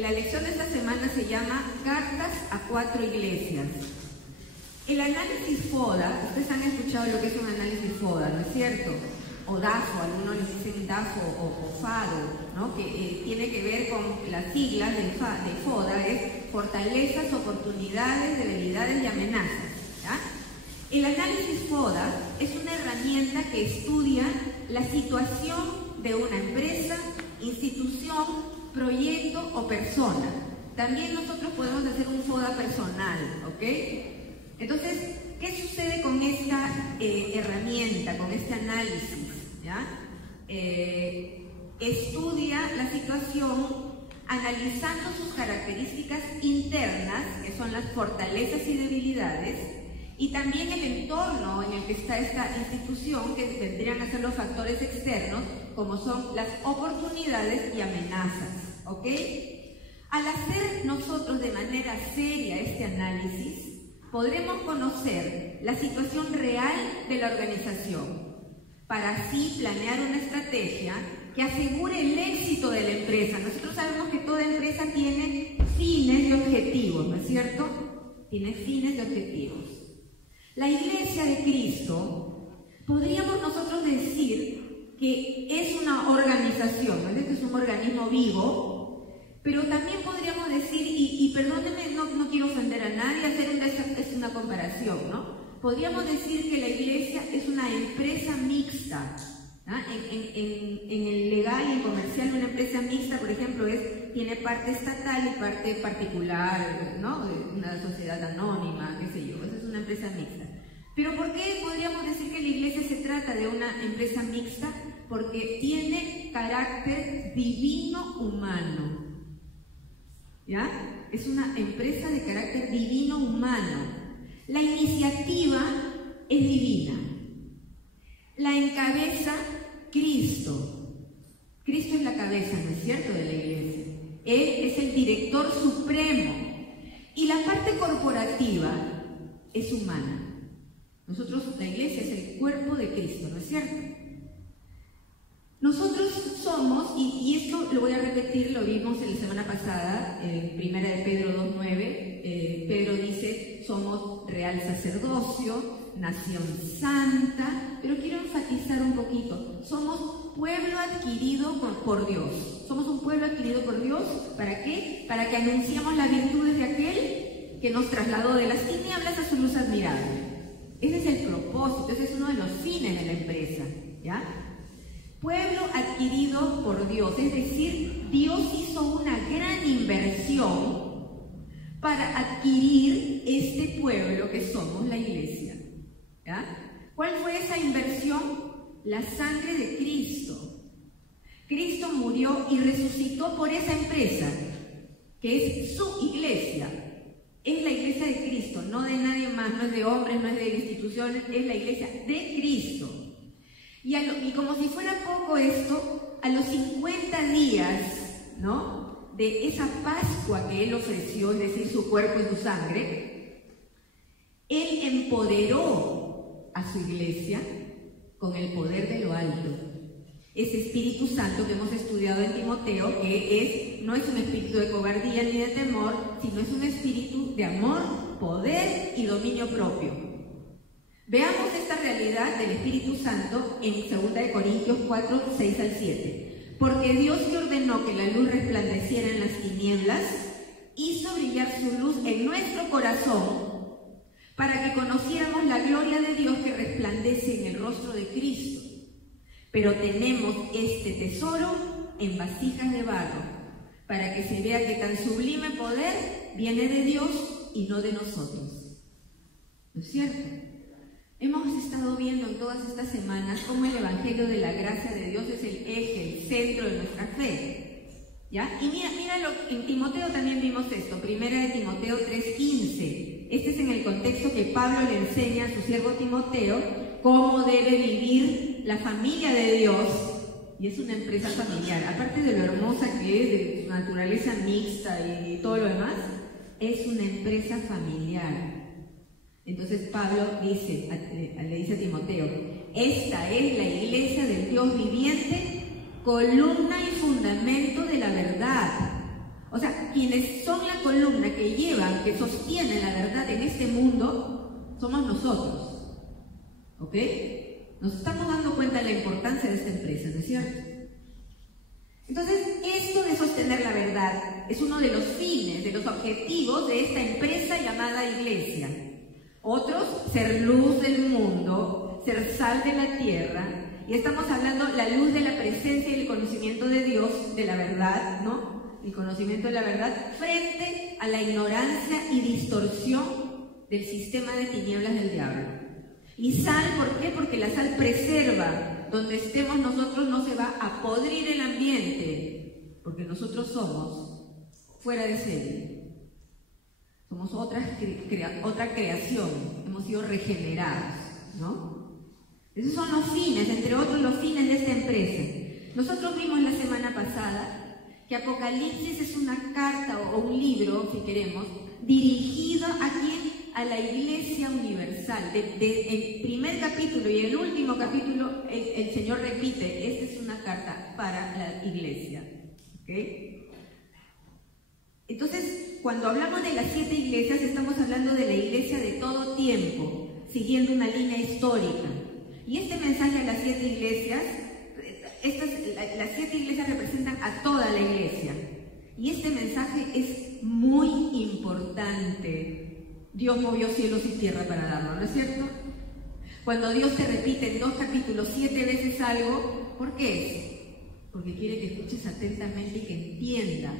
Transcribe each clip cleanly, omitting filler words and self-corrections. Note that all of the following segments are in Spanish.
la lección de esta semana se llama Cartas a 4 iglesias. El análisis FODA, ustedes han escuchado lo que es un análisis FODA, ¿no es cierto? O DAFO, algunos les dicen DAFO o FADO, ¿no? Que tiene que ver con las siglas de FODA, es fortalezas, oportunidades, debilidades y amenazas, ¿ya? El análisis FODA es una herramienta que estudia la situación de una empresa, institución, proyecto o persona. También nosotros podemos hacer un FODA personal, ¿ok? Entonces, ¿qué sucede con esta herramienta, con este análisis? ¿Ya? Estudia la situación analizando sus características internas, que son las fortalezas y debilidades, y también el entorno en el que está esta institución, que vendrían a ser los factores externos, como son las oportunidades y amenazas, ¿ok? Al hacer nosotros de manera seria este análisis, podremos conocer la situación real de la organización, para así planear una estrategia que asegure el éxito de la empresa. Nosotros sabemos que toda empresa tiene fines y objetivos, ¿no es cierto? Tiene fines y objetivos. La Iglesia de Cristo, podríamos nosotros decir que es una organización, ¿no? Es un organismo vivo, pero también podríamos decir, y perdónenme, no quiero ofender a nadie, es una comparación, ¿no? Podríamos decir que la Iglesia es una empresa mixta, ¿no? En el legal y en comercial, una empresa mixta, por ejemplo, tiene parte estatal y parte particular, ¿no? Una sociedad anónima, qué sé yo, esa es una empresa mixta. Pero ¿por qué podríamos decir que la Iglesia se trata de una empresa mixta? Porque tiene carácter divino-humano, ¿ya? Es una empresa de carácter divino-humano. La iniciativa es divina. La encabeza Cristo. Cristo es la cabeza, ¿no es cierto?, de la Iglesia. Él es el director supremo. Y la parte corporativa es humana. Nosotros, la Iglesia es el cuerpo de Cristo, ¿no es cierto? Nosotros somos, y esto lo voy a repetir, lo vimos en la semana pasada, en 1 de Pedro 2:9, Pedro dice, somos real sacerdocio, nación santa, pero quiero enfatizar un poquito, somos pueblo adquirido por Dios. Somos un pueblo adquirido por Dios, ¿para qué? Para que anunciemos las virtudes de aquel que nos trasladó de las tinieblas a su luz admirable. Ese es el propósito, ese es uno de los fines de la empresa, ¿ya? Pueblo adquirido por Dios, es decir, Dios hizo una gran inversión para adquirir este pueblo que somos la Iglesia, ¿ya? ¿Cuál fue esa inversión? La sangre de Cristo. Cristo murió y resucitó por esa empresa, que es su Iglesia. Es la Iglesia de Cristo, no de nadie más, no es de hombres, no es de instituciones, es la Iglesia de Cristo. Y como si fuera poco esto, a los 50 días, ¿no?, de esa Pascua que Él ofreció, es decir, su cuerpo y su sangre, Él empoderó a su Iglesia con el poder de lo alto. Ese Espíritu Santo que hemos estudiado en Timoteo, que no es un espíritu de cobardía ni de temor, sino es un espíritu de amor, poder y dominio propio. Veamos esta realidad del Espíritu Santo en 2 Corintios 4, 6 al 7. Porque Dios que ordenó que la luz resplandeciera en las tinieblas, hizo brillar su luz en nuestro corazón, para que conociéramos la gloria de Dios que resplandece en el rostro de Cristo. Pero tenemos este tesoro en vasijas de barro, para que se vea que tan sublime poder viene de Dios y no de nosotros. ¿No es cierto? Hemos estado viendo en todas estas semanas cómo el Evangelio de la gracia de Dios es el eje, el centro de nuestra fe, ¿ya? Y míralo, en Timoteo también vimos esto, 1 de Timoteo 3:15. Este es en el contexto que Pablo le enseña a su siervo Timoteo cómo debe vivir la familia de Dios, y es una empresa familiar. Aparte de lo hermosa que es, de su naturaleza mixta y todo lo demás, es una empresa familiar. Entonces Pablo le dice a Timoteo, esta es la iglesia del Dios viviente, columna y fundamento de la verdad. O sea, quienes son la columna que llevan, que sostienen la verdad en este mundo, somos nosotros. ¿Ok? Nos estamos dando cuenta de la importancia de esta empresa, ¿no es cierto? Entonces, esto de sostener la verdad es uno de los fines, de los objetivos de esta empresa llamada Iglesia. Otros, ser luz del mundo, ser sal de la tierra. Y estamos hablando la luz de la presencia y el conocimiento de Dios, de la verdad, ¿no? El conocimiento de la verdad frente a la ignorancia y distorsión del sistema de tinieblas del diablo. Y sal, ¿por qué? Porque la sal preserva. Donde estemos nosotros no se va a podrir el ambiente, porque nosotros somos fuera de serie. Somos otra creación, hemos sido regenerados, ¿no? Esos son los fines, entre otros los fines de esta empresa. Nosotros vimos la semana pasada que Apocalipsis es una carta o un libro, si queremos, dirigido a quién, a la Iglesia universal. El primer capítulo y el último capítulo, el Señor repite, esta es una carta para la Iglesia. ¿Okay? Entonces, cuando hablamos de las 7 iglesias, estamos hablando de la Iglesia de todo tiempo, siguiendo una línea histórica. Y este mensaje a las 7 iglesias, las 7 iglesias representan a toda la Iglesia. Y este mensaje es muy importante. Dios movió cielos y tierra para darlo, ¿no es cierto? Cuando Dios te repite en 2 capítulos 7 veces algo, ¿por qué es? Porque quiere que escuches atentamente y que entiendas,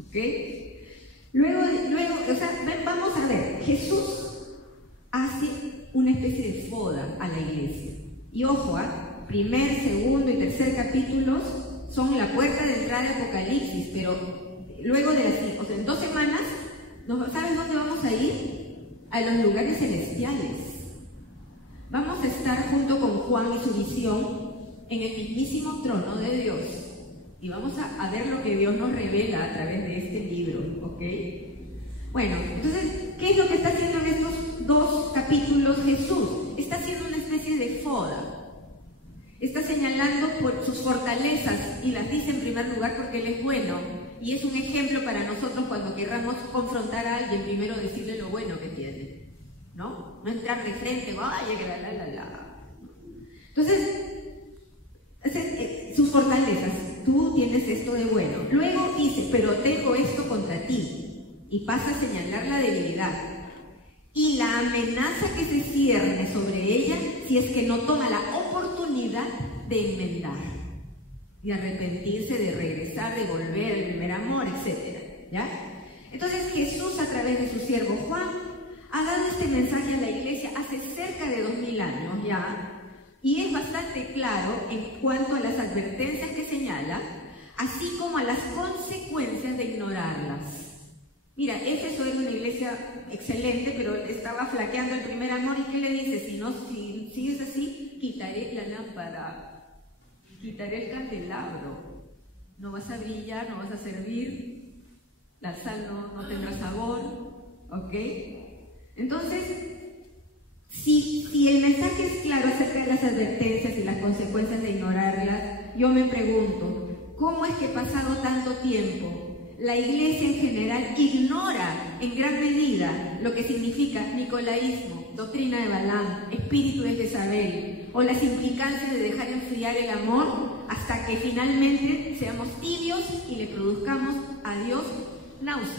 ¿ok? Luego, o sea, vamos a ver, Jesús hace una especie de foda a la iglesia. Y ojo, primer, segundo y tercer capítulos son la puerta de entrada de Apocalipsis, pero luego de así, o sea, en 2 semanas, ¿sabes dónde vamos a ir? A los lugares celestiales. Vamos a estar junto con Juan y su visión en el mismísimo trono de Dios. Y vamos a ver lo que Dios nos revela a través de este libro, ¿ok? Bueno, entonces, ¿qué es lo que está haciendo en estos 2 capítulos Jesús? Está haciendo una especie de foda. Está señalando por sus fortalezas y las dice en primer lugar porque Él es bueno. Y es un ejemplo para nosotros cuando querramos confrontar a alguien, primero decirle lo bueno que tiene, ¿no? No entrar de frente, vaya, que la. Entonces, sus fortalezas, tú tienes esto de bueno. Luego dice, pero tengo esto contra ti. Y pasa a señalar la debilidad. Y la amenaza que se cierne sobre ella si es que no toma la oportunidad de enmendar. De arrepentirse, de regresar, de volver al primer amor, etc. ¿Ya? Entonces Jesús, a través de su siervo Juan, ha dado este mensaje a la iglesia hace cerca de 2000 años ya, y es bastante claro en cuanto a las advertencias que señala, así como a las consecuencias de ignorarlas. Mira, Éfeso era una iglesia excelente, pero estaba flaqueando el primer amor, ¿y qué le dice? Si sigues así, quitaré la lámpara. Quitaré el candelabro, no vas a brillar, no vas a servir, la sal no tendrá sabor, ¿ok? Entonces, si el mensaje es claro acerca de las advertencias y las consecuencias de ignorarlas, yo me pregunto, ¿cómo es que pasado tanto tiempo la iglesia en general ignora en gran medida lo que significa nicolaísmo, doctrina de Balaam, espíritu de Jezabel, o las implicancias de dejar enfriar el amor hasta que finalmente seamos tibios y le produzcamos a Dios náuseas?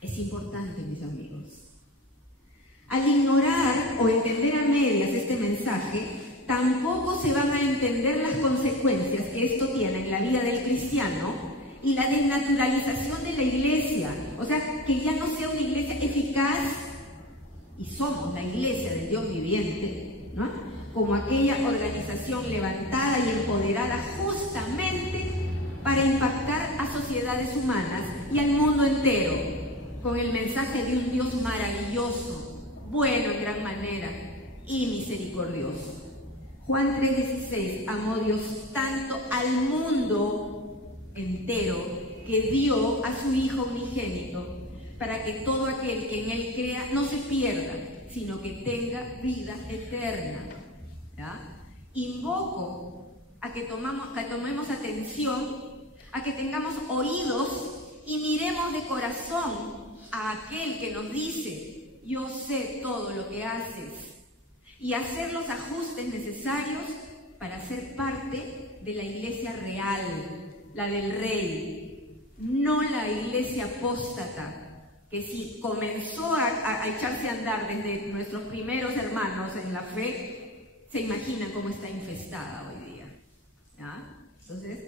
Es importante, mis amigos. Al ignorar o entender a medias este mensaje, tampoco se van a entender las consecuencias que esto tiene en la vida del cristiano y la desnaturalización de la iglesia. O sea, que ya no sea una iglesia eficaz, y somos la iglesia del Dios viviente, ¿no? Como aquella organización levantada y empoderada justamente para impactar a sociedades humanas y al mundo entero con el mensaje de un Dios maravilloso, bueno en gran manera y misericordioso. Juan 3:16, amó Dios tanto al mundo entero que dio a su Hijo unigénito para que todo aquel que en Él crea no se pierda, sino que tenga vida eterna. ¿Ya? Invoco a que tomemos atención a que tengamos oídos y miremos de corazón a aquel que nos dice: yo sé todo lo que haces, y hacer los ajustes necesarios para ser parte de la iglesia real, la del Rey, no la iglesia apóstata, que si comenzó a echarse a andar desde nuestros primeros hermanos en la fe, se imaginan cómo está infestada hoy día, ¿ya? Entonces,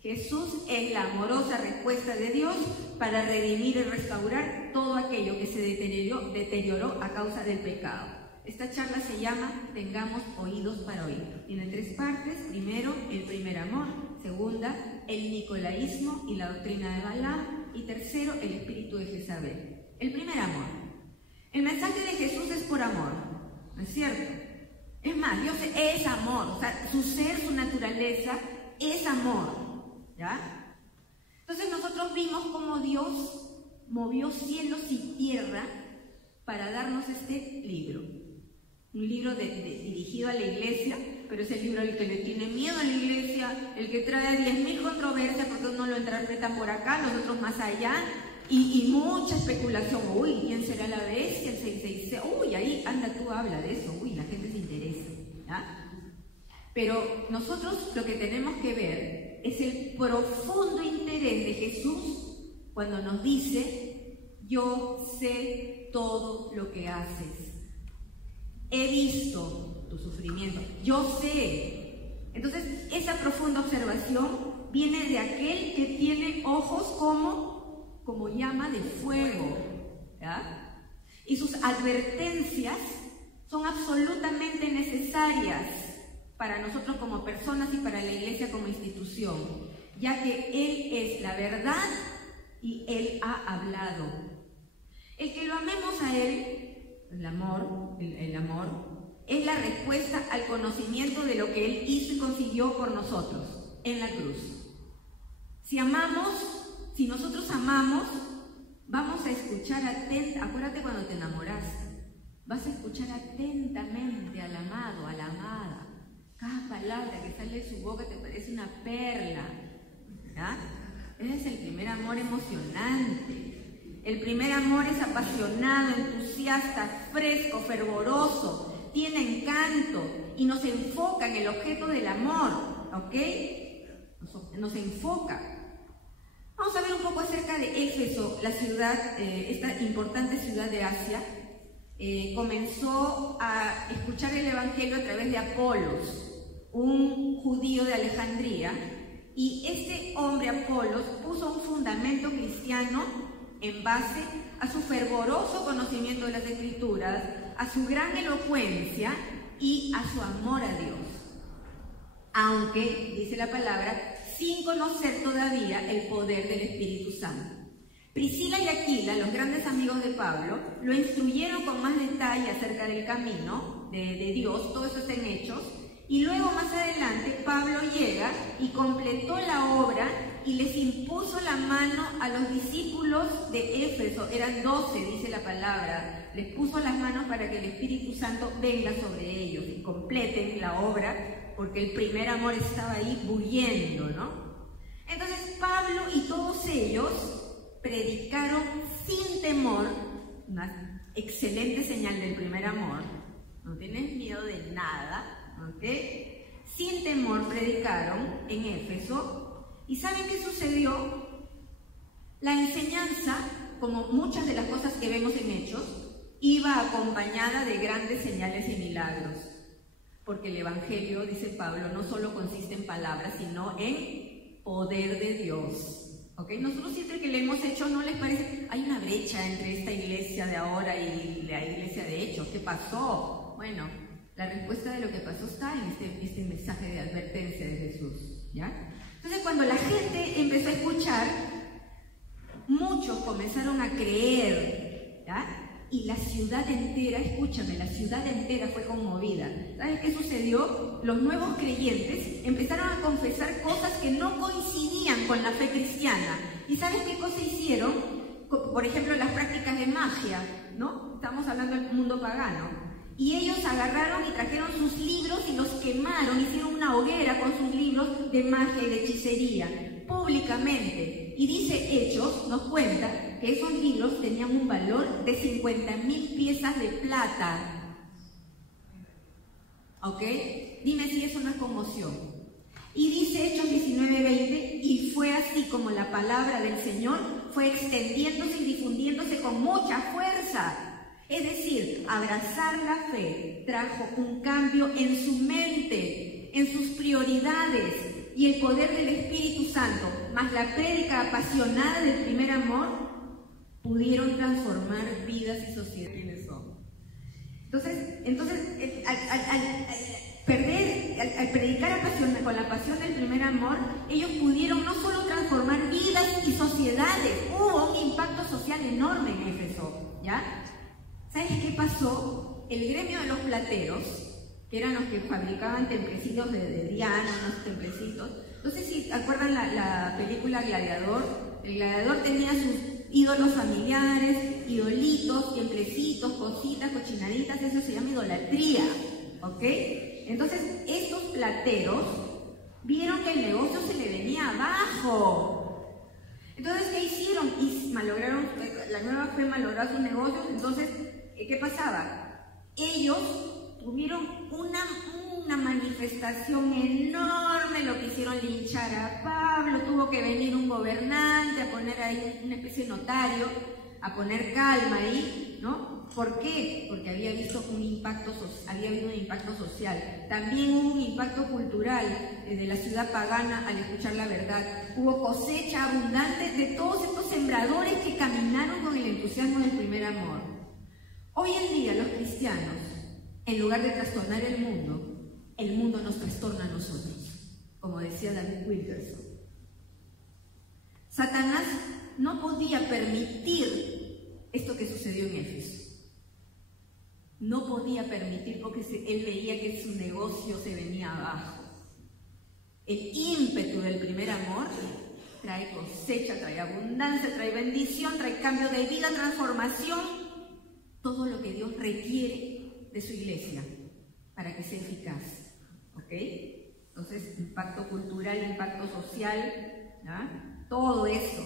Jesús es la amorosa respuesta de Dios para redimir y restaurar todo aquello que se deterioró a causa del pecado. Esta charla se llama Tengamos oídos para oír. Tiene 3 partes. Primero, el primer amor. Segunda, el nicolaísmo y la doctrina de Balaam. Y tercero, el espíritu de Jezabel. El primer amor. El mensaje de Jesús es por amor, ¿no es cierto? Es más, Dios es amor, o sea, su ser, su naturaleza es amor, ¿ya? Entonces nosotros vimos cómo Dios movió cielos y tierra para darnos este libro. Un libro dirigido a la iglesia, pero es el libro al que le tiene miedo a la iglesia, el que trae 10.000 controversias porque uno lo interpreta por acá, los otros más allá, y mucha especulación. Uy, ¿quién será la bestia? El 666. Uy, ahí anda tú, habla de eso. Uy, la gente se interesa, ¿ya? Pero nosotros lo que tenemos que ver es el profundo interés de Jesús cuando nos dice: yo sé todo lo que haces. He visto tu sufrimiento, yo sé. Entonces, esa profunda observación viene de aquel que tiene ojos como llama de fuego, ¿ya? Y sus advertencias son absolutamente necesarias para nosotros como personas y para la iglesia como institución, ya que Él es la verdad y Él ha hablado. El que lo amemos a Él, el amor es la respuesta al conocimiento de lo que Él hizo y consiguió por nosotros en la cruz. Si nosotros amamos, vamos a escuchar atentamente. Acuérdate cuando te enamoraste, vas a escuchar atentamente al amado, a la amada. Cada palabra que sale de su boca te parece una perla, ¿ya? Ese es el primer amor emocionante. El primer amor es apasionado, entusiasta, fresco, fervoroso, tiene encanto y nos enfoca en el objeto del amor, ¿ok? Nos enfoca. Vamos a ver un poco acerca de Éfeso, la ciudad, esta importante ciudad de Asia. Comenzó a escuchar el Evangelio a través de Apolos, un judío de Alejandría, y este hombre Apolos puso un fundamento cristiano en base a su fervoroso conocimiento de las Escrituras, a su gran elocuencia y a su amor a Dios. Aunque, dice la palabra, sin conocer todavía el poder del Espíritu Santo. Priscila y Aquila, los grandes amigos de Pablo, lo instruyeron con más detalle acerca del camino de Dios, todo eso está en Hechos, y luego más adelante Pablo llega y completó la obra y les impuso la mano a los discípulos de Éfeso. Eran 12, dice la palabra. Les puso las manos para que el Espíritu Santo venga sobre ellos y completen la obra, porque el primer amor estaba ahí bulliendo, ¿no? Entonces Pablo y todos ellos predicaron sin temor, una excelente señal del primer amor. No tienes miedo de nada, ¿ok? Sin temor predicaron en Éfeso. ¿Y saben qué sucedió? La enseñanza, como muchas de las cosas que vemos en Hechos, iba acompañada de grandes señales y milagros. Porque el Evangelio, dice Pablo, no solo consiste en palabras, sino en poder de Dios. ¿Okay? Nosotros siempre que leemos Hechos, ¿no les parece? Hay una brecha entre esta iglesia de ahora y la iglesia de Hechos. ¿Qué pasó? Bueno, la respuesta de lo que pasó está en este mensaje de advertencia de Jesús, ¿ya? Entonces, cuando la gente empezó a escuchar, muchos comenzaron a creer, ¿ya? Y la ciudad entera, escúchame, la ciudad entera fue conmovida. ¿Sabes qué sucedió? Los nuevos creyentes empezaron a confesar cosas que no coincidían con la fe cristiana. ¿Y sabes qué cosa hicieron? Por ejemplo, las prácticas de magia, ¿no? Estamos hablando del mundo pagano. Y ellos agarraron y trajeron sus libros y los quemaron, hicieron una hoguera con sus libros de magia y de hechicería. públicamente. Y dice Hechos, nos cuenta que esos libros tenían un valor de 50.000 piezas de plata. ¿Ok? Dime si eso no es conmoción. Y dice Hechos 19:20, y fue así como la palabra del Señor fue extendiéndose y difundiéndose con mucha fuerza. Es decir, abrazar la fe trajo un cambio en su mente, en sus prioridades, y el poder del Espíritu Santo, más la prédica apasionada del primer amor, pudieron transformar vidas y sociedades. ¿Quiénes son? Entonces al predicar con la pasión del primer amor, ellos pudieron no solo transformar vidas y sociedades, hubo un impacto social enorme en Éfeso, ¿ya? ¿Sabes qué pasó? El gremio de los plateros, que eran los que fabricaban templecitos de Diana, unos templecitos. No sé si acuerdan la película Gladiador. El gladiador tenía sus ídolos familiares, idolitos, templecitos, cositas, cochinaditas, eso se llama idolatría, ¿ok? Entonces, estos plateros vieron que el negocio se le venía abajo. Entonces, ¿qué hicieron? Y malograron, la nueva fe malogró sus negocios. Entonces, ¿qué pasaba? Ellos tuvieron una manifestación enorme, lo quisieron linchar a Pablo, tuvo que venir un gobernante a poner ahí una especie de notario, a poner calma ahí, ¿no? ¿Por qué? Porque había habido un impacto social. También hubo un impacto cultural de la ciudad pagana al escuchar la verdad. Hubo cosecha abundante de todos estos sembradores que caminaron con el entusiasmo del primer amor. Hoy en día los cristianos, en lugar de trastornar el mundo nos trastorna a nosotros, como decía David Wilkerson. Satanás no podía permitir esto que sucedió en Éfeso. No podía permitir porque él veía que su negocio se venía abajo. El ímpetu del primer amor trae cosecha, trae abundancia, trae bendición, trae cambio de vida, transformación, todo lo que Dios requiere de su iglesia para que sea eficaz. ¿Ok? Entonces, impacto cultural, impacto social, ¿ya? Todo eso.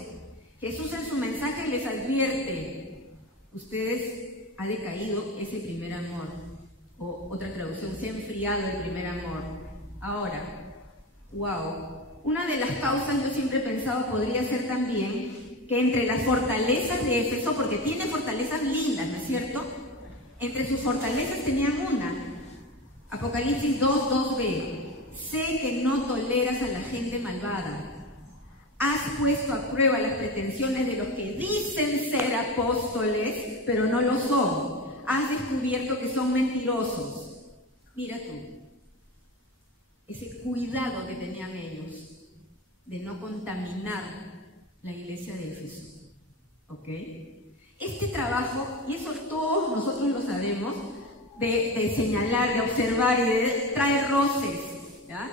Jesús en su mensaje les advierte, ustedes ha decaído ese primer amor, o otra traducción, se ha enfriado el primer amor. Ahora, wow, una de las causas yo siempre he pensado podría ser también que entre las fortalezas de Éfeso, porque tiene fortalezas lindas, ¿no es cierto? Entre sus fortalezas tenían una, Apocalipsis 2:2b, sé que no toleras a la gente malvada. Has puesto a prueba las pretensiones de los que dicen ser apóstoles, pero no lo son. Has descubierto que son mentirosos. Mira tú, ese cuidado que tenían ellos de no contaminar la iglesia de Éfeso. ¿Ok? Este trabajo, y eso todos nosotros lo sabemos, de señalar, de observar y de traer roces, ¿ya?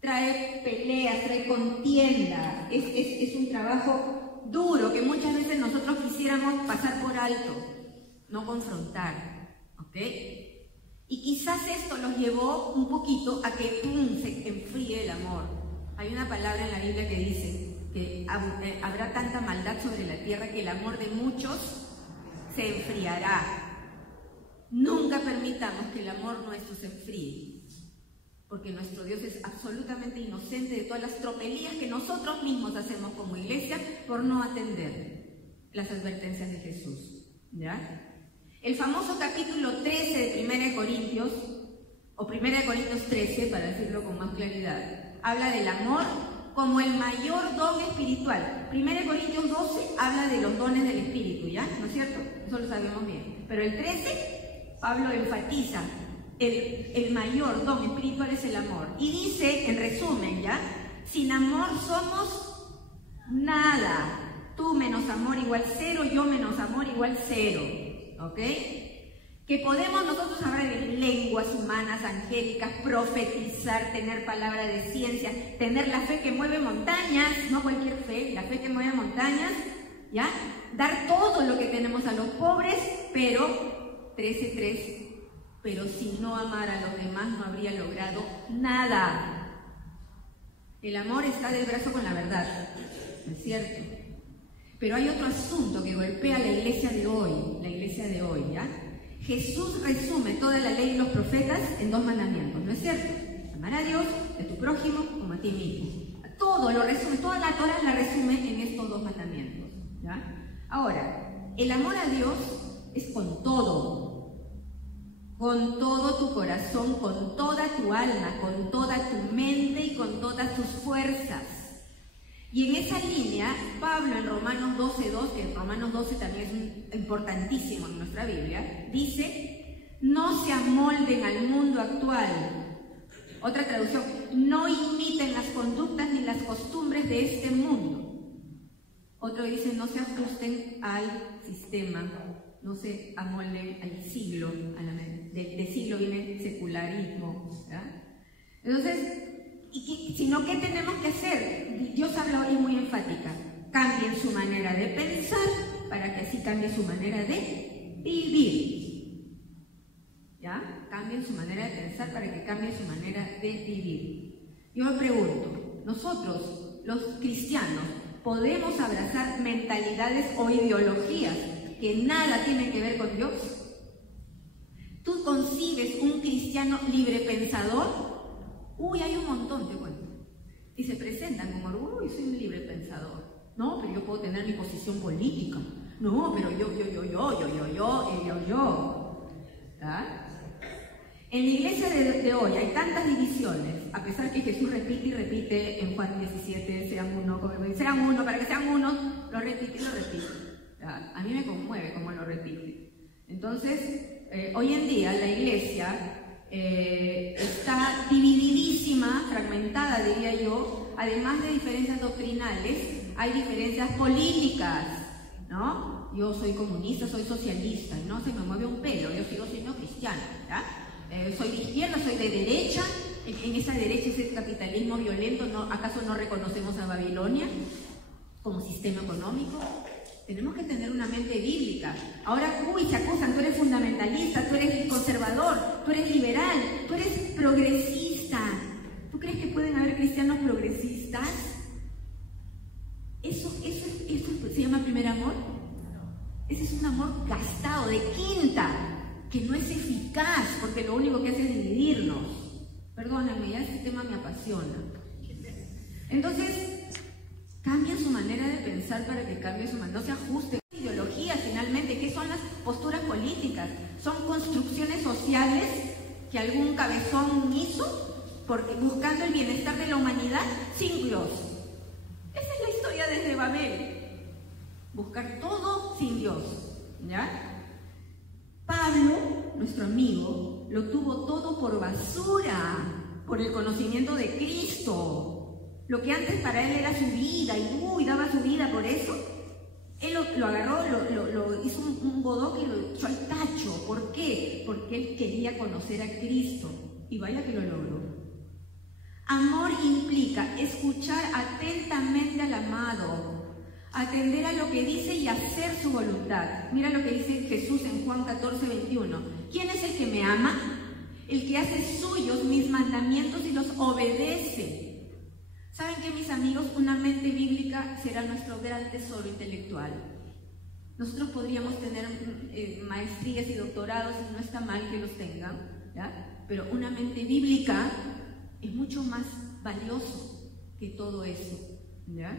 Trae peleas, trae contienda, es un trabajo duro que muchas veces nosotros quisiéramos pasar por alto, no confrontar, ¿ok? Y quizás esto los llevó un poquito a que se enfríe el amor. Hay una palabra en la Biblia que dice que habrá tanta maldad sobre la tierra que el amor de muchos se enfriará. Nunca permitamos que el amor nuestro se enfríe, porque nuestro Dios es absolutamente inocente de todas las tropelías que nosotros mismos hacemos como iglesia por no atender las advertencias de Jesús, ¿ya? El famoso capítulo 13 de 1 Corintios, o 1 Corintios 13, para decirlo con más claridad, habla del amor como el mayor don espiritual. 1 Corintios 12 habla de los dones del Espíritu, ¿ya? ¿No es cierto? Eso lo sabemos bien. Pero el 13, Pablo enfatiza, el mayor don espiritual es el amor. Y dice, en resumen, ¿ya? Sin amor somos nada. Tú menos amor igual 0, yo menos amor igual 0. ¿Ok? Que podemos nosotros hablar de lenguas humanas, angélicas, profetizar, tener palabra de ciencia, tener la fe que mueve montañas, no cualquier fe, la fe que mueve montañas, ¿ya? Dar todo lo que tenemos a los pobres, pero 13:3, pero si no amara a los demás no habría logrado nada. El amor está del brazo con la verdad, ¿no es cierto? Pero hay otro asunto que golpea a la iglesia de hoy, ¿ya? Jesús resume toda la ley y los profetas en 2 mandamientos, ¿no es cierto? Amar a Dios, a tu prójimo, como a ti mismo. Todo lo resume, toda la Torá la resume en estos 2 mandamientos, ¿ya? Ahora, el amor a Dios es con todo tu corazón, con toda tu alma, con toda tu mente y con todas tus fuerzas. Y en esa línea, Pablo en Romanos 12:2, que Romanos 12 también es importantísimo en nuestra Biblia, dice: no se amolden al mundo actual. Otra traducción: no imiten las conductas ni las costumbres de este mundo. Otro dice: no se ajusten al sistema, no se amolden al siglo, de siglo viene secularismo, ¿verdad? Entonces, sino ¿qué tenemos que hacer? Dios habla hoy muy enfática: cambien su manera de pensar para que así cambie su manera de vivir. ¿Ya? Cambien su manera de pensar para que cambie su manera de vivir. Yo me pregunto, nosotros, los cristianos, ¿podemos abrazar mentalidades o ideologías que nada tienen que ver con Dios? ¿Tú concibes un cristiano librepensador? Uy, hay un montón, te cuento. Y se presentan como: uy, soy un librepensador. No, pero yo puedo tener mi posición política. No, pero yo. ¿Ah? En la iglesia de hoy hay tantas divisiones, a pesar que Jesús repite y repite en Juan 17, sean uno, para que sean uno, lo repite y lo repite. A mí me conmueve cómo lo repite. Entonces, hoy en día la iglesia está divididísima, fragmentada, diría yo. Además de diferencias doctrinales, hay diferencias políticas, ¿no? Yo soy comunista, soy socialista, y no se me mueve un pelo, yo sigo siendo cristiana, ¿ya? Soy de izquierda, soy de derecha. En esa derecha, ese capitalismo violento, ¿acaso no reconocemos a Babilonia como sistema económico? Tenemos que tener una mente bíblica. Ahora, se acusan: tú eres fundamentalista, tú eres conservador, tú eres liberal, tú eres progresista. ¿Tú crees que pueden haber cristianos progresistas? ¿Eso se llama primer amor? Ese es un amor gastado, de quinta, que no es eficaz, porque lo único que hace es dividirnos. Perdónenme, ya este tema me apasiona. Entonces, cambien su manera de pensar para que cambie su manera, no se ajuste. Ideologías, finalmente, ¿qué son las posturas políticas? Son construcciones sociales que algún cabezón hizo buscando el bienestar de la humanidad sin Dios. Esa es la historia desde Babel. Buscar todo sin Dios, ¿ya? Pablo, nuestro amigo, lo tuvo todo por basura, por el conocimiento de Cristo. Lo que antes para él era su vida, y daba su vida por eso, él lo agarró, lo hizo un bodoque y lo echó al tacho. ¿Por qué? Porque él quería conocer a Cristo, y vaya que lo logró. Amor implica escuchar atentamente al amado, atender a lo que dice y hacer su voluntad. Mira lo que dice Jesús en Juan 14:21. ¿Quién es el que me ama? El que hace suyos mis mandamientos y los obedece. ¿Saben qué, mis amigos? Una mente bíblica será nuestro gran tesoro intelectual. Nosotros podríamos tener maestrías y doctorados, y no está mal que los tengan, ¿ya? Pero una mente bíblica es mucho más valioso que todo eso, ¿ya?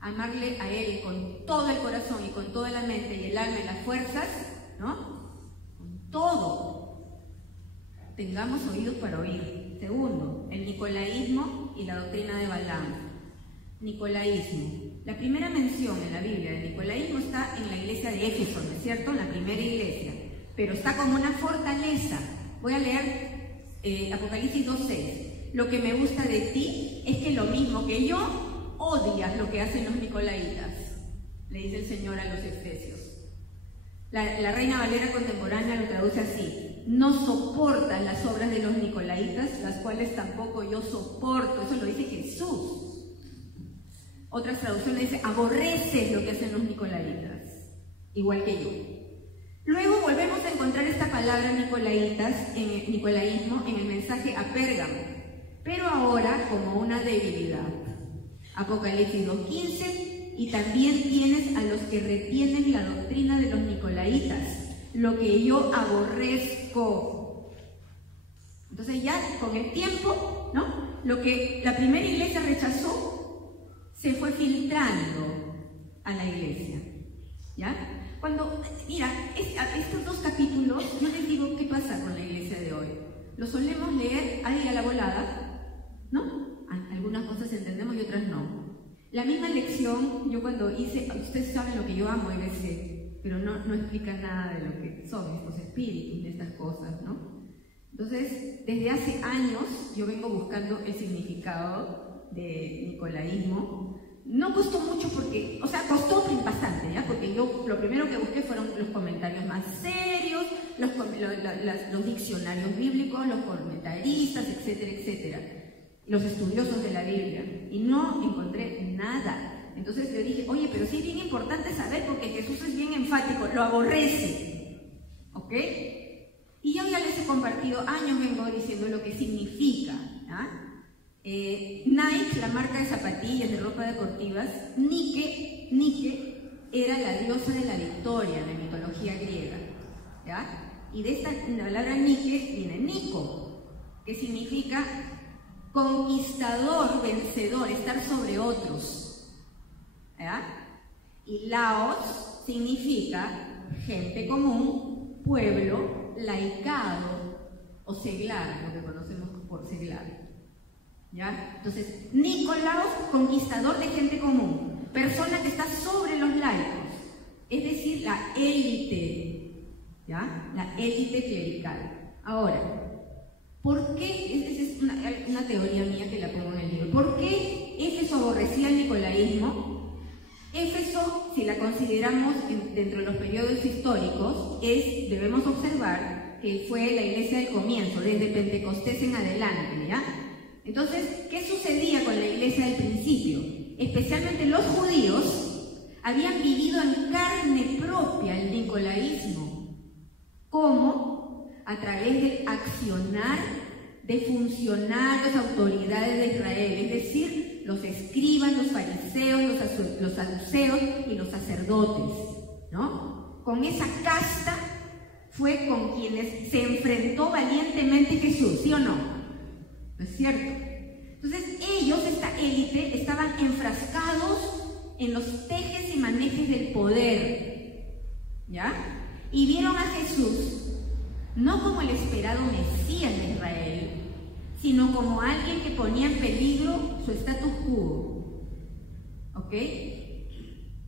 Amarle a Él con todo el corazón y con toda la mente y el alma y las fuerzas, ¿no? Con todo. Tengamos oídos para oír. Segundo, el nicolaísmo y la doctrina de Balaam. Nicolaísmo. La primera mención en la Biblia del nicolaísmo está en la iglesia de Éfeso, ¿no es cierto? La primera iglesia. Pero está como una fortaleza. Voy a leer Apocalipsis 2:6. Lo que me gusta de ti es que lo mismo que yo, odias lo que hacen los nicolaitas, le dice el Señor a los efesios. La Reina Valera contemporánea lo traduce así: no soportas las obras de los nicolaitas, las cuales tampoco yo soporto. Eso lo dice Jesús. Otras traducciones dicen: aborreces lo que hacen los nicolaitas, igual que yo. Luego volvemos a encontrar esta palabra nicolaísmo en el mensaje a Pérgamo. pero ahora como una debilidad. Apocalipsis 2:15, y también tienes a los que retienen la doctrina de los nicolaitas, lo que yo aborrezco. Entonces ya con el tiempo, ¿no? Lo que la primera iglesia rechazó se fue filtrando a la iglesia, ¿ya? Cuando, mira, estos dos capítulos, yo les digo qué pasa con la iglesia de hoy. Lo solemos leer ahí a la volada, ¿no? Algunas cosas entendemos y otras no. La misma lección, yo cuando hice, ustedes saben lo que yo amo y pero no explica nada de lo que son estos espíritus, de estas cosas, ¿no? Entonces, desde hace años yo vengo buscando el significado de nicolaísmo. No costó mucho porque, o sea, costó bastante, ¿ya? Porque yo lo primero que busqué fueron los comentarios más serios, los diccionarios bíblicos, los comentaristas, etcétera, etcétera, los estudiosos de la Biblia, y no encontré nada. Entonces yo dije, oye, pero sí es bien importante saber, porque Jesús es bien enfático, lo aborrece, ¿ok? Y yo ya les he compartido, años vengo diciendo lo que significa, ¿ya? Nike, la marca de zapatillas, de ropa deportivas, Nike era la diosa de la victoria en la mitología griega, ¿ya? Y de esta palabra Nike viene Nico, que significa conquistador, vencedor, estar sobre otros, ¿ya? Y Laos significa gente común, pueblo, laicado o seglar, lo que conocemos por seglar, ¿ya? Entonces, Nicolaos, conquistador de gente común, persona que está sobre los laicos, es decir, la élite, ¿ya? La élite clerical. Ahora, ¿por qué? Esa es una teoría mía que la pongo en el libro. ¿Por qué Éfeso aborrecía el nicolaísmo? Éfeso, si la consideramos dentro de los periodos históricos, debemos observar que fue la iglesia del comienzo, desde Pentecostés en adelante, ¿ya? Entonces, ¿qué sucedía con la iglesia del principio? Especialmente los judíos habían vivido en carne propia el nicolaísmo. ¿Cómo? A través del accionar de funcionarios, autoridades de Israel, es decir, los escribas, los fariseos, los saduceos y los sacerdotes, ¿no? Con esa casta fue con quienes se enfrentó valientemente Jesús, ¿sí o no? ¿No es cierto? Entonces ellos, esta élite, estaban enfrascados en los tejes y manejes del poder, ¿ya? Y vieron a Jesús no como el esperado Mesías de Israel, sino como alguien que ponía en peligro su status quo, ¿ok?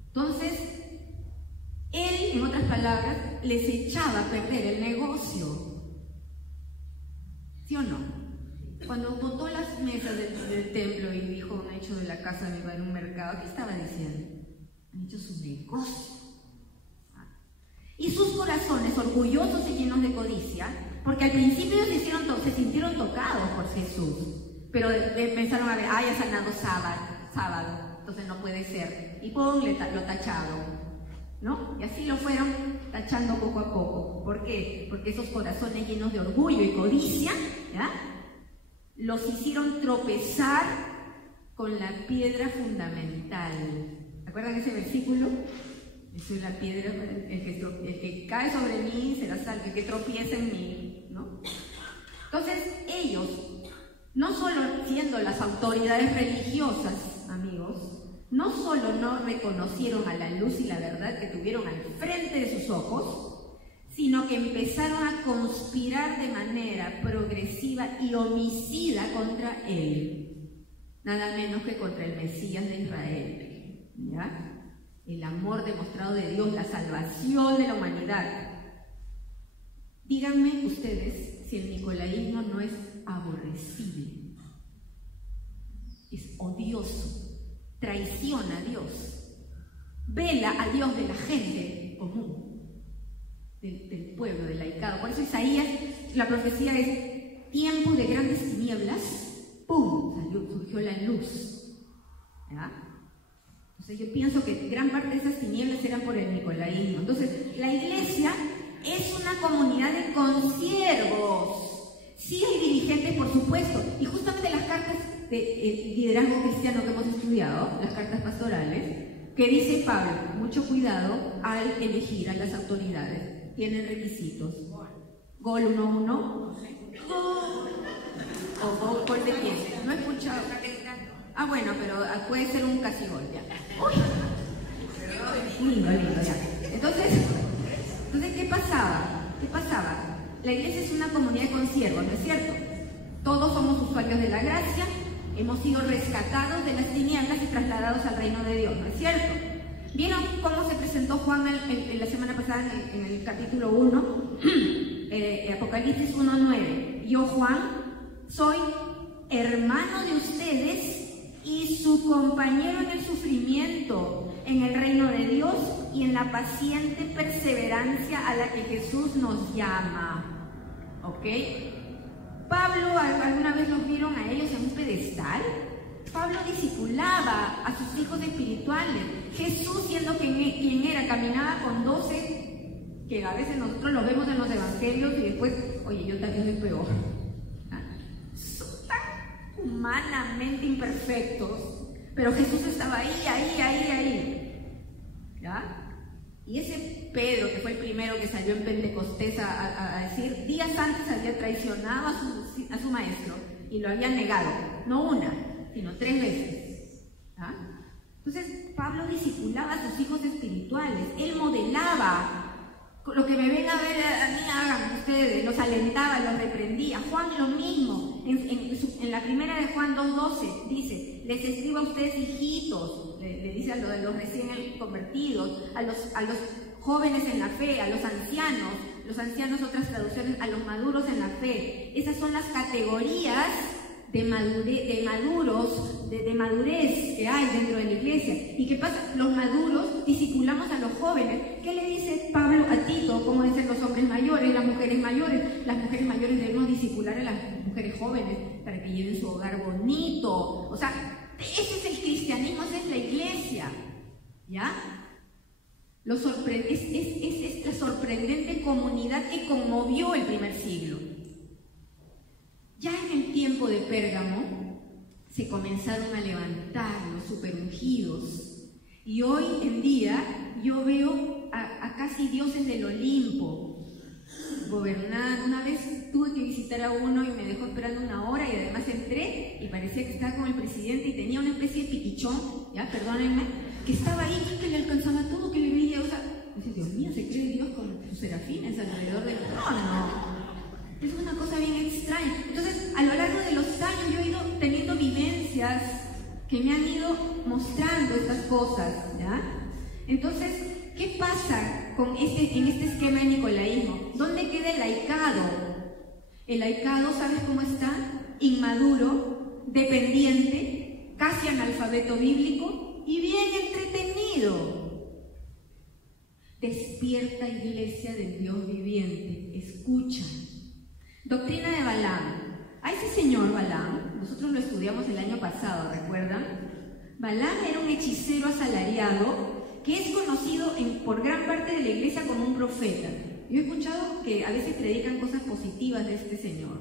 Entonces, él, en otras palabras, les echaba a perder el negocio, ¿sí o no? Cuando botó las mesas del templo y dijo, han hecho de la casa de mi padre un mercado, ¿qué estaba diciendo? Han hecho su negocio. Y sus corazones, orgullosos y llenos de codicia, porque al principio ellos se sintieron tocados por Jesús, pero pensaron, a ver, ya ha sanado sábado, entonces no puede ser, y ¡pum!, lo tacharon, ¿no? Y así lo fueron tachando poco a poco. ¿Por qué? Porque esos corazones llenos de orgullo y codicia, ¿ya?, los hicieron tropezar con la piedra fundamental. ¿Acuerdan ese versículo? Yo soy la piedra, el que cae sobre mí será salvo, el que tropieza en mí, ¿no? Entonces ellos, no solo siendo las autoridades religiosas, amigos, no solo no reconocieron a la luz y la verdad que tuvieron al frente de sus ojos, sino que empezaron a conspirar de manera progresiva y homicida contra él, nada menos que contra el Mesías de Israel, ¿ya? El amor demostrado de Dios, la salvación de la humanidad. Díganme ustedes si el nicolaísmo no es aborrecible, es odioso, traiciona a Dios, vela a Dios de la gente común, del pueblo, del laicado. Por eso Isaías, la profecía es tiempo de grandes tinieblas, ¡pum!, surgió la luz, ¿ya? Entonces yo pienso que gran parte de esas tinieblas eran por el nicolaísmo. Entonces la iglesia es una comunidad de consiervos, Sí hay dirigentes, por supuesto, y justamente las cartas de liderazgo cristiano que hemos estudiado, las cartas pastorales, que dice Pablo, mucho cuidado al elegir a las autoridades. Tienen requisitos. Gol 1-1. Gol. O gol de pie. No he escuchado. Ah, bueno, pero puede ser un casi gol, ya. Uy. Lindo, ya. Entonces, ¿qué pasaba? La iglesia es una comunidad de consiervos, ¿no es cierto? Todos somos usuarios de la gracia, hemos sido rescatados de las tinieblas y trasladados al reino de Dios, ¿no es cierto? ¿Vieron cómo se presentó Juan en la semana pasada en el capítulo 1? Apocalipsis 1:9. Yo, Juan, soy hermano de ustedes y su compañero en el sufrimiento, en el reino de Dios y en la paciente perseverancia a la que Jesús nos llama. ¿Ok? Pablo, ¿alguna vez los vieron a ellos en un pedestal? Pablo discipulaba a sus hijos espirituales. Jesús, siendo quien era, caminaba con 12, que a veces nosotros los vemos en los evangelios y después, oye, yo también soy peor. Son tan humanamente imperfectos, pero Jesús estaba ahí. ¿Ya? Y ese Pedro, que fue el primero que salió en Pentecostés a decir, días antes había traicionado a su maestro y lo había negado, no una, sino 3 veces. ¿Ah? Entonces, Pablo discipulaba a sus hijos espirituales, él modelaba lo que me ven a ver a mí, hagan ustedes, los alentaba, los reprendía. Juan lo mismo, en la primera de Juan 2:12 dice, les escribo a ustedes hijitos, le dice a los recién convertidos, a los jóvenes en la fe, a los ancianos otras traducciones, a los maduros en la fe. Esas son las categorías de madurez que hay dentro de la iglesia. ¿Y qué pasa? Los maduros discipulamos a los jóvenes. ¿Qué le dice Pablo a Tito? Como dicen los hombres mayores, las mujeres mayores. Las mujeres mayores debemos discipular a las mujeres jóvenes para que lleven su hogar bonito. O sea, ese es el cristianismo, esa es la iglesia. ¿Ya? Es la sorprendente comunidad que conmovió el primer siglo. Ya en el tiempo de Pérgamo se comenzaron a levantar los superungidos y hoy en día yo veo a casi dioses del Olimpo gobernando. Una vez tuve que visitar a uno y me dejó esperando 1 hora y además entré y parecía que estaba con el presidente y tenía una especie de piquichón, ya, perdónenme, que estaba ahí, que le alcanzaba todo, que le veía, o sea, dice, Dios mío, se cree Dios con sus serafines alrededor del trono. Es una cosa bien extraña. Entonces, a lo largo de los años yo he ido teniendo vivencias que me han ido mostrando estas cosas, ¿ya? Entonces, ¿qué pasa en este esquema de nicolaísmo? ¿Dónde queda el laicado? El laicado, ¿sabes cómo está? Inmaduro, dependiente, casi analfabeto bíblico y bien entretenido. Despierta, iglesia del Dios viviente, escucha. Doctrina de Balaam. A ese señor Balaam, nosotros lo estudiamos el año pasado, ¿recuerdan? Balaam era un hechicero asalariado que es conocido por gran parte de la iglesia como un profeta. Yo he escuchado que a veces predican cosas positivas de este señor.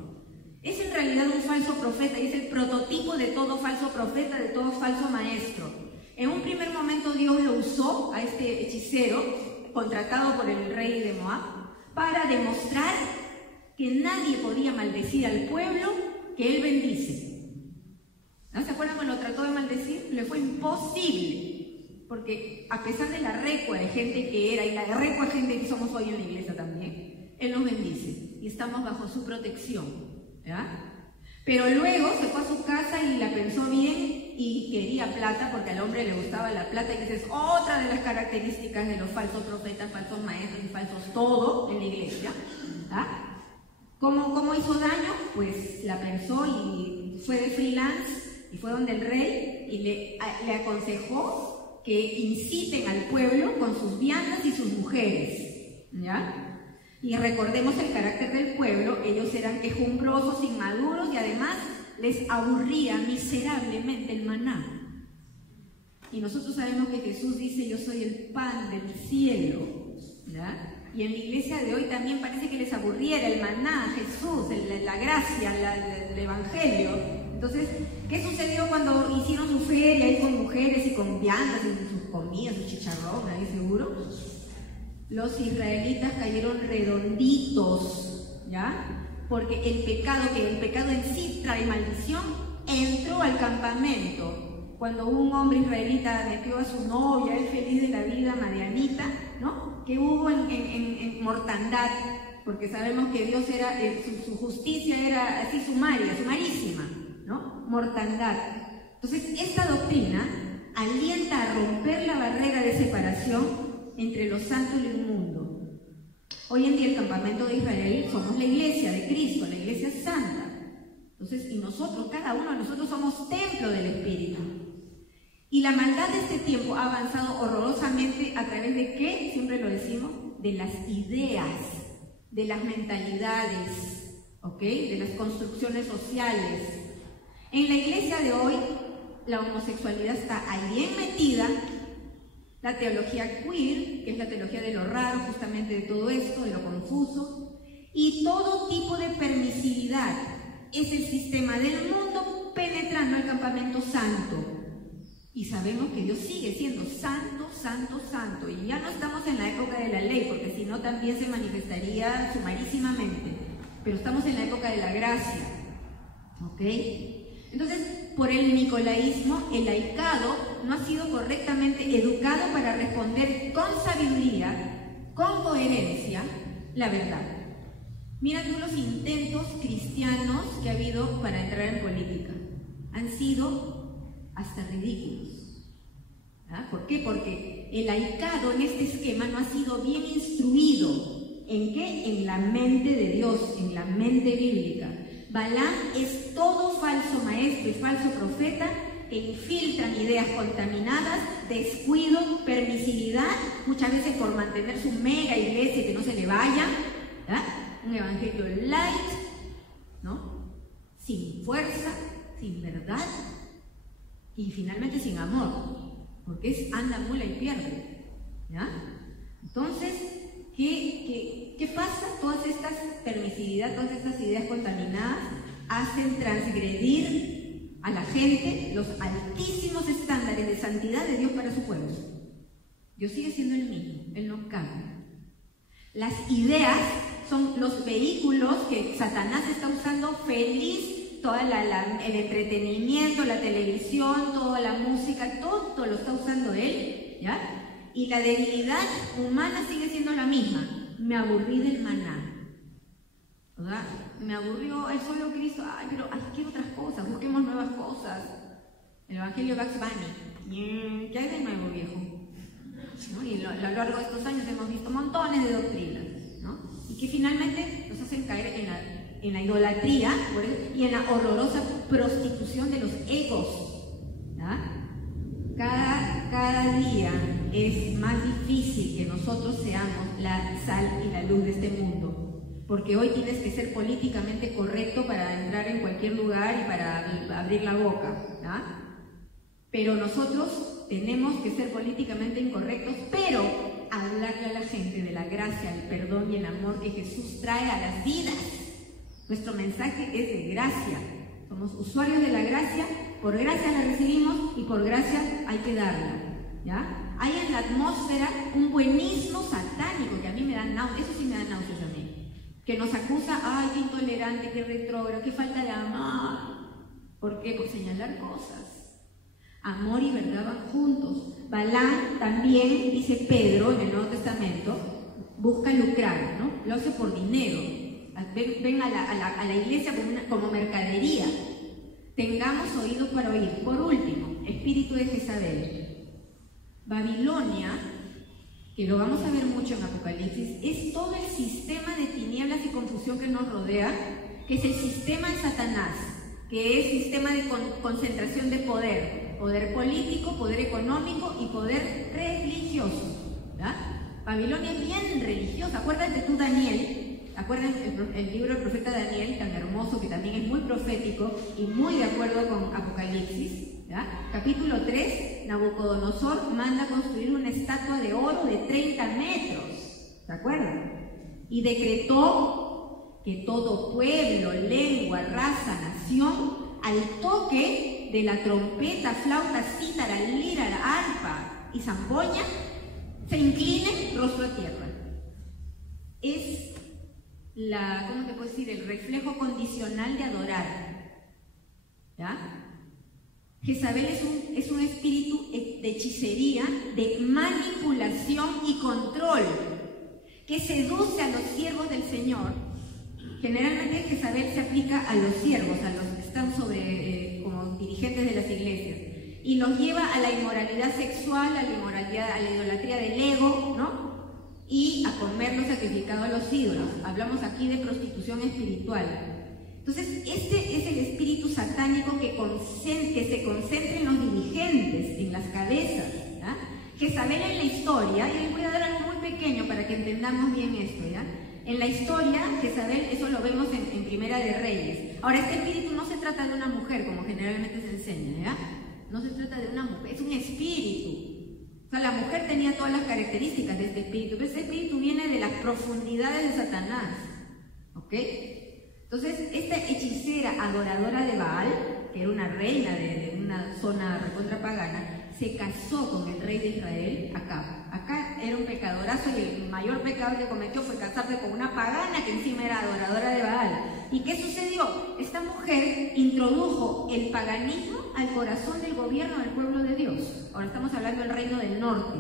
Es en realidad un falso profeta y es el prototipo de todo falso profeta, de todo falso maestro. En un primer momento Dios lo usó a este hechicero, contratado por el rey de Moab, para demostrar que nadie podía maldecir al pueblo que él bendice. ¿No se acuerdan cuando lo trató de maldecir? Le fue imposible, porque a pesar de la recua de gente que era y la recua de gente que somos hoy en la iglesia también, él nos bendice y estamos bajo su protección, ¿ya? Pero luego se fue a su casa y la pensó bien y quería plata, porque al hombre le gustaba la plata, y esa es otra de las características de los falsos profetas, falsos maestros y falsos todo en la iglesia, ¿ya? ¿Cómo hizo daño? Pues la pensó y fue de freelance y fue donde el rey y le aconsejó que inciten al pueblo con sus viandas y sus mujeres, ¿ya? Y recordemos el carácter del pueblo, ellos eran quejumbrosos, inmaduros y además les aburría miserablemente el maná. Y nosotros sabemos que Jesús dice, yo soy el pan del cielo, ¿ya? Y en la iglesia de hoy también parece que les aburriera el maná, Jesús, la gracia, el evangelio. Entonces, ¿qué sucedió cuando hicieron su feria ahí con mujeres y con viandas y sus comidas, su chicharrón, ahí seguro? Los israelitas cayeron redonditos, ¿ya? Porque el pecado en sí trae maldición, entró al campamento. Cuando un hombre israelita metió a su novia, él feliz de la vida, Madianita, ¿no? Que hubo en mortandad, porque sabemos que Dios era, su justicia era así sumarísima, ¿no? Mortandad. Entonces, esta doctrina alienta a romper la barrera de separación entre lo santo y lo inmundo. Hoy en día el campamento de Israel somos la iglesia de Cristo, la iglesia santa. Entonces, y nosotros, cada uno de nosotros somos templo del Espíritu. Y la maldad de este tiempo ha avanzado horrorosamente a través de ¿qué? Siempre lo decimos, de las ideas, de las mentalidades, ¿ok? De las construcciones sociales. En la iglesia de hoy, la homosexualidad está ahí bien metida, la teología queer, que es la teología de lo raro, justamente de todo esto, de lo confuso, y todo tipo de permisividad. Es el sistema del mundo penetrando el campamento santo. Y sabemos que Dios sigue siendo santo, santo, santo. Y ya no estamos en la época de la ley, porque si no también se manifestaría sumarísimamente. Pero estamos en la época de la gracia. ¿Ok? Entonces, por el nicolaísmo, el laicado no ha sido correctamente educado para responder con sabiduría, con coherencia, la verdad. Mira tú los intentos cristianos que ha habido para entrar en política. Han sido hasta ridículos. ¿Ah? ¿Por qué? Porque el laicado en este esquema no ha sido bien instruido. ¿En qué? En la mente de Dios, en la mente bíblica. Balaam es todo falso maestro y falso profeta que infiltran ideas contaminadas, descuido, permisividad, muchas veces por mantener su mega iglesia y que no se le vaya, ¿ah? Un evangelio light, ¿no? Sin fuerza, sin verdad y finalmente sin amor, porque es anda, mula y pierde, ¿ya? Entonces, ¿qué pasa? Todas estas permisividad, todas estas ideas contaminadas hacen transgredir a la gente los altísimos estándares de santidad de Dios para su pueblo. Dios sigue siendo el mismo, Él no cambia. Las ideas son los vehículos que Satanás está usando feliz. Todo el entretenimiento, la televisión, toda la música, todo lo está usando él, ¿ya? Y la debilidad humana sigue siendo la misma. Me aburrí del maná, ¿verdad? Me aburrió el solo Cristo. Ay, pero quiero otras cosas, busquemos nuevas cosas. El Evangelio Bugs Bunny. ¿Qué hay de nuevo, viejo? ¿No? Y a lo largo de estos años hemos visto montones de doctrinas, ¿no? Y que finalmente nos hacen caer en la idolatría y en la horrorosa prostitución de los egos. ¿Ya? Cada día es más difícil que nosotros seamos la sal y la luz de este mundo, porque hoy tienes que ser políticamente correcto para entrar en cualquier lugar y para abrir la boca. ¿Ya? Pero nosotros tenemos que ser políticamente incorrectos, pero hablarle a la gente de la gracia, el perdón y el amor que Jesús trae a las vidas. Nuestro mensaje es de gracia. Somos usuarios de la gracia, por gracia la recibimos y por gracia hay que darla. ¿Ya? Hay en la atmósfera un buenismo satánico que a mí me da náuseas, eso sí me da náuseas a mí, que nos acusa, ay, qué intolerante, qué retrógrado, qué falta de amor. ¿Por qué? Por señalar cosas. Amor y verdad van juntos. Balaam también, dice Pedro en el Nuevo Testamento, busca lucrar, ¿no? Lo hace por dinero. Ven a la iglesia como mercadería. Tengamos oídos para oír. Por último, espíritu de Jezabel. Babilonia, que lo vamos a ver mucho en Apocalipsis, es todo el sistema de tinieblas y confusión que nos rodea, que es el sistema de Satanás, que es sistema de concentración de poder político, poder económico y poder religioso. ¿Ya? Babilonia es bien religiosa. Acuérdate tú, Daniel. ¿Acuerdan el libro del profeta Daniel, tan hermoso, que también es muy profético y muy de acuerdo con Apocalipsis? ¿Ya? Capítulo 3, Nabucodonosor manda construir una estatua de oro de 30 metros. ¿Se acuerdan? Y decretó que todo pueblo, lengua, raza, nación, al toque de la trompeta, flauta, cítara, lira, arpa y zampoña, se incline rostro a tierra. Es ¿cómo te puedo decir? El reflejo condicional de adorar. ¿Ya? Jezabel es un espíritu de hechicería, de manipulación y control, que seduce a los siervos del Señor. Generalmente Jezabel se aplica a los siervos, a los que están como dirigentes de las iglesias, y los lleva a la inmoralidad sexual, a la inmoralidad, a la idolatría del ego, ¿no? Y a comer lo sacrificado a los ídolos. Hablamos aquí de prostitución espiritual. Entonces, este es el espíritu satánico que se concentra en los dirigentes, en las cabezas. ¿Ya? Jezabel en la historia, y les voy a dar algo muy pequeño para que entendamos bien esto, ¿ya? En la historia, Jezabel, eso lo vemos en Primera de Reyes. Ahora, este espíritu no se trata de una mujer, como generalmente se enseña, ¿ya? No se trata de una mujer, es un espíritu. O sea, la mujer tenía todas las características de este espíritu, pero este espíritu viene de las profundidades de Satanás, ¿ok? Entonces, esta hechicera adoradora de Baal, que era una reina de una zona recontrapagana, se casó con el rey de Israel, Acab. Acab era un pecadorazo y el mayor pecado que cometió fue casarse con una pagana que encima era adoradora de Baal. ¿Y qué sucedió? Esta mujer introdujo el paganismo al corazón del gobierno del pueblo de Dios. Ahora estamos hablando del reino del norte.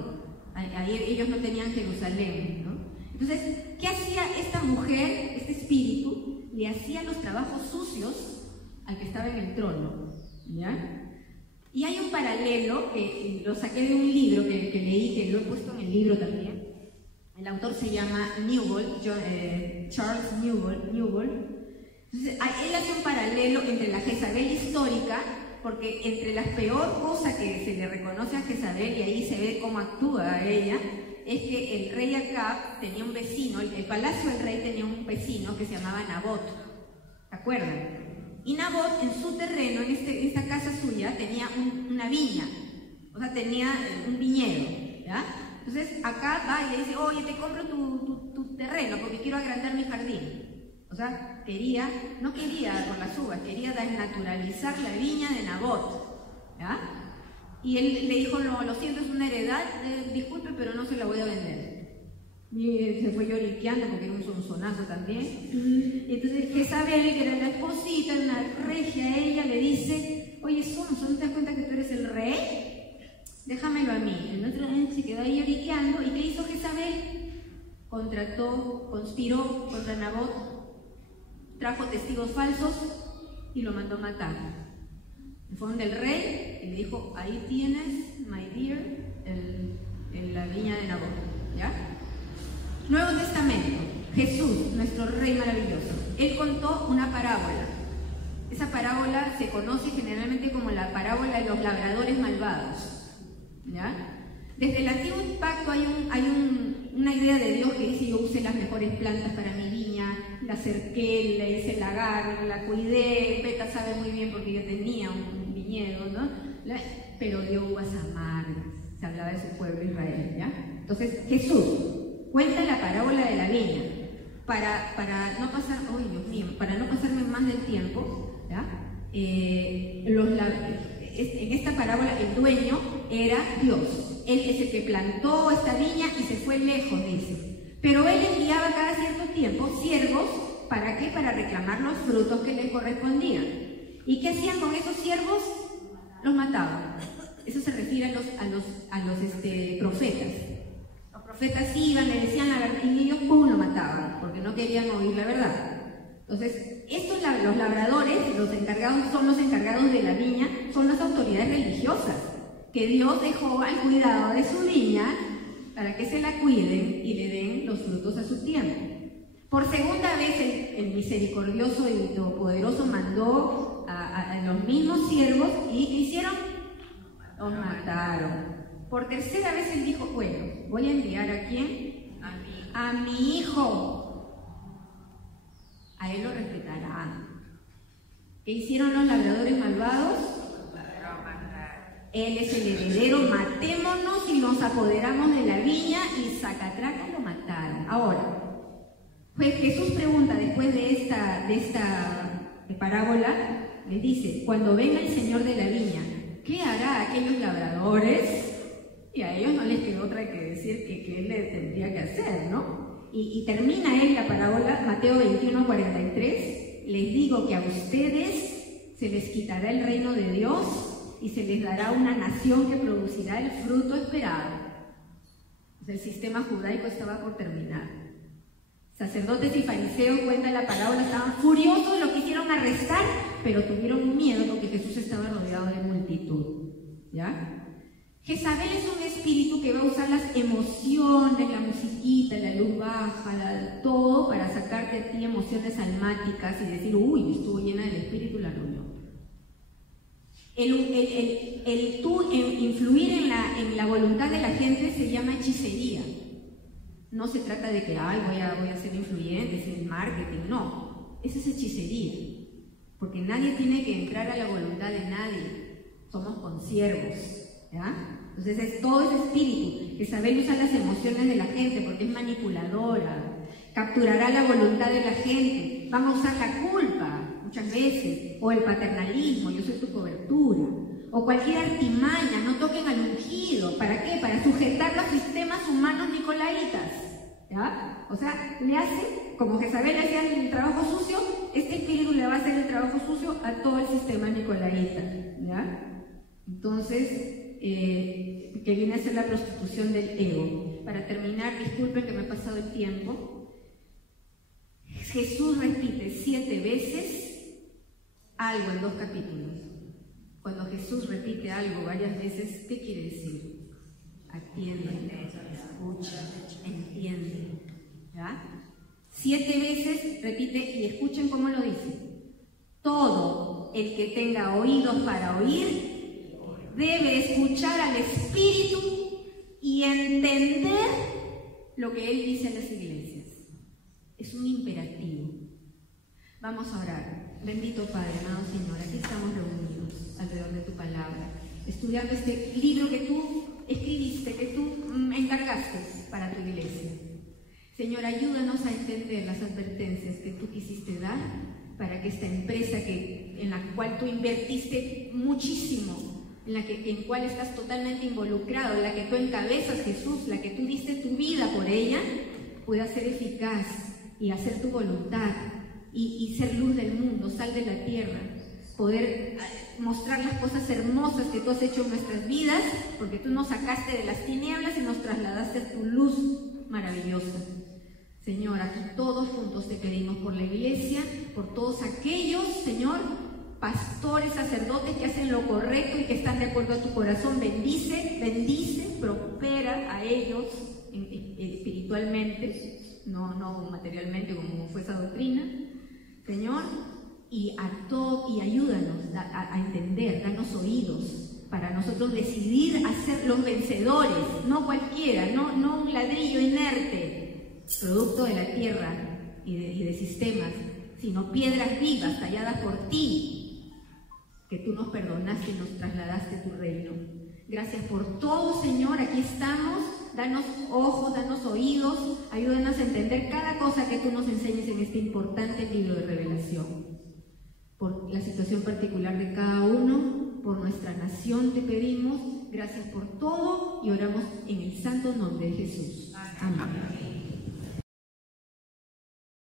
Ahí ellos no tenían Jerusalén, ¿no? Entonces, ¿qué hacía esta mujer, este espíritu? Le hacía los trabajos sucios al que estaba en el trono, ¿ya? Y hay un paralelo que lo saqué de un libro que leí, que lo he puesto en el libro también. El autor se llama Newbold, Charles Newbold. Entonces, él hace un paralelo entre la Jezabel histórica, porque entre las peor cosas que se le reconoce a Jezabel, y ahí se ve cómo actúa ella, es que el rey Acab tenía un vecino, el palacio del rey tenía un vecino que se llamaba Nabot, ¿se acuerdan? Y Nabot en su terreno, en esta casa suya, tenía una viña, o sea, tenía un viñedo, ¿ya? Entonces acá va y le dice, oye, te compro tu terreno porque quiero agrandar mi jardín. O sea, no quería por las uvas, quería desnaturalizar la viña de Nabot, ¿ya? Y él le dijo, no, lo siento, es una heredad, disculpe, pero no se la voy a vender. Y se fue lloriqueando porque era un sonsonazo también. Y entonces Jezabel, que era la esposita, una regia, ella le dice, oye, Sonso, ¿no te das cuenta que tú eres el rey? Déjamelo a mí. El otro se quedó ahí lloriqueando. ¿Y qué hizo Jezabel? Conspiró contra Nabot, trajo testigos falsos y lo mandó a matar. Fue donde el rey y le dijo, ahí tienes, my dear, la viña de Nabot, ¿ya? Nuevo Testamento, Jesús, nuestro Rey maravilloso, él contó una parábola. Esa parábola se conoce generalmente como la parábola de los labradores malvados, ¿ya? Desde el Antiguo Pacto hay una idea de Dios que dice, yo usé las mejores plantas para mi viña, la cerqué, le hice lagar, la cuidé, Beta sabe muy bien porque yo tenía un viñedo, ¿no? Pero dio uvas amargas, se hablaba de su pueblo Israel, ¿ya? Entonces, Jesús cuenta la parábola de la viña, para no pasar, ¡ay, Dios mío!, para no pasarme más del tiempo, ¿ya? En esta parábola el dueño era Dios. Él es el que plantó esta viña y se fue lejos, dice. Pero él enviaba cada cierto tiempo siervos, ¿para qué? Para reclamar los frutos que le correspondían. ¿Y qué hacían con esos siervos? Los mataban. Eso se refiere a los profetas. Los profetas iban, le decían la verdad y ellos ¡pum!, lo mataban porque no querían oír la verdad. Entonces, los labradores, son los encargados de la viña, son las autoridades religiosas que Dios dejó al cuidado de su viña para que se la cuiden y le den los frutos a su tiempo. Por segunda vez el misericordioso y todopoderoso mandó a los mismos siervos y ¿qué hicieron? Los mataron. Por tercera vez él dijo, bueno, voy a enviar ¿a quién? A mi hijo. A él lo respetarán. ¿Qué hicieron los labradores malvados? Él es el heredero, matémonos y nos apoderamos de la viña y sacatraca lo mataron. Ahora, pues Jesús pregunta después de esta parábola, les dice, cuando venga el Señor de la viña, ¿qué hará a aquellos labradores? Y a ellos no les quedó otra que decir que él le tendría que hacer, ¿no? Y termina él la parábola, Mateo 21:43, les digo que a ustedes se les quitará el reino de Dios y se les dará una nación que producirá el fruto esperado. O sea, el sistema judaico estaba por terminar. Sacerdotes y fariseos, cuenta la parábola, estaban furiosos, lo quisieron arrestar, pero tuvieron miedo porque Jesús estaba rodeado de multitud. ¿Ya? Jezabel es un espíritu que va a usar las emociones, la musiquita, la luz baja, todo para sacarte a ti emociones almáticas y decir, uy, estuvo llena del espíritu la reunión. El tú influir en la voluntad de la gente se llama hechicería. No se trata de que, voy a ser influyente, es el marketing, no. Eso es hechicería. Porque nadie tiene que entrar a la voluntad de nadie. Somos consiervos, ¿ya? Entonces todo ese espíritu que sabe usar las emociones de la gente porque es manipuladora, capturará la voluntad de la gente, van a usar la culpa muchas veces, o el paternalismo, yo soy tu cobertura, o cualquier artimaña, no toquen al ungido, ¿para qué? Para sujetar los sistemas humanos nicolaitas, ¿ya? O sea, le hace, como Jezabel hacía el trabajo sucio, este espíritu le va a hacer el trabajo sucio a todo el sistema nicolaita, ¿ya? Entonces, que viene a ser la prostitución del ego. Para terminar, disculpen que me he pasado el tiempo, Jesús repite 7 veces algo en 2 capítulos. Cuando Jesús repite algo varias veces, ¿qué quiere decir? Atiende, escucha, entiende, ¿ya? 7 veces repite, y escuchen cómo lo dice. Todo el que tenga oídos para oír debe escuchar al Espíritu y entender lo que Él dice a las iglesias. Es un imperativo. Vamos a orar. Bendito Padre, amado Señor, aquí estamos reunidos alrededor de tu palabra, estudiando este libro que tú escribiste, que tú encargaste para tu iglesia. Señor, ayúdanos a entender las advertencias que tú quisiste dar para que esta empresa en la cual tú invertiste muchísimo, en cual estás totalmente involucrado, en la que tú encabezas, Jesús, la que tú diste tu vida por ella, pueda ser eficaz y hacer tu voluntad y ser luz del mundo, sal de la tierra, poder mostrar las cosas hermosas que tú has hecho en nuestras vidas, porque tú nos sacaste de las tinieblas y nos trasladaste a tu luz maravillosa. Señor, aquí todos juntos te pedimos por la iglesia, por todos aquellos, Señor, pastores, sacerdotes que hacen lo correcto y que están de acuerdo a tu corazón. Bendice, prospera a ellos espiritualmente, no materialmente como fue esa doctrina, Señor, y ayúdanos a entender, danos oídos para nosotros decidir a ser los vencedores, no cualquiera, no un ladrillo inerte, producto de la tierra y de sistemas, sino piedras vivas talladas por ti, que tú nos perdonaste y nos trasladaste a tu reino. Gracias por todo, Señor, aquí estamos. Danos ojos, danos oídos, ayúdanos a entender cada cosa que tú nos enseñes en este importante libro de revelación. Por la situación particular de cada uno, por nuestra nación te pedimos, gracias por todo y oramos en el santo nombre de Jesús. Amén.